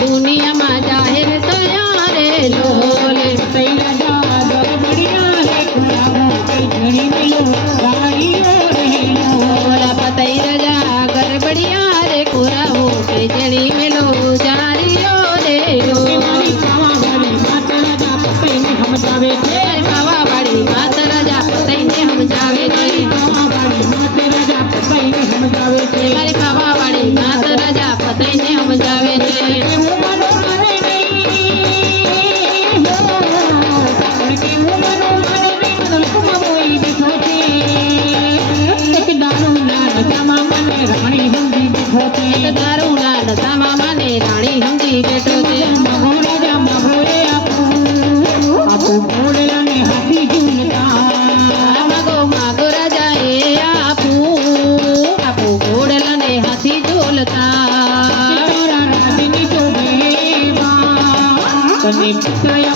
હાથ કરુણા દશામાં મને રાણી સમજી બેઠો છે મગોરે જા મગોરે આપો બોલડા ને હાથી ઝુલતા મગો માગો રાજા એ આપો આપો બોલડા ને હાથી ઝુલતા તને પૂછાયા